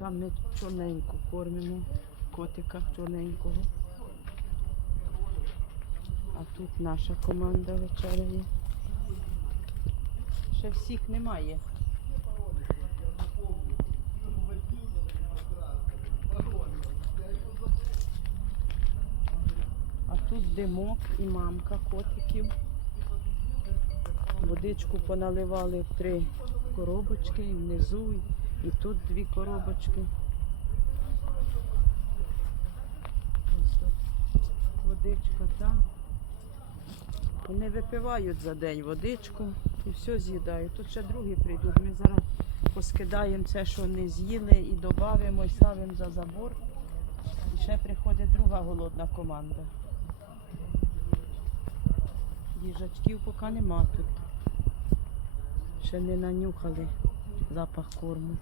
Там ми чорненьку кормимо, котика чорненького. А тут наша команда вечеряє. Ще всіх немає. А тут димок і мамка котиків. Водичку поналивали в три коробочки і внизу, і тут дві коробочки. Ось тут водичка там. Вони випивають за день водичку і все з'їдають. Тут ще другі прийдуть. Ми зараз поскидаємо це, що не з'їли, і додаємо, і ставимо за забор. І ще приходить друга голодна команда. Їжачків поки нема тут. Ще не нанюхали запах корму.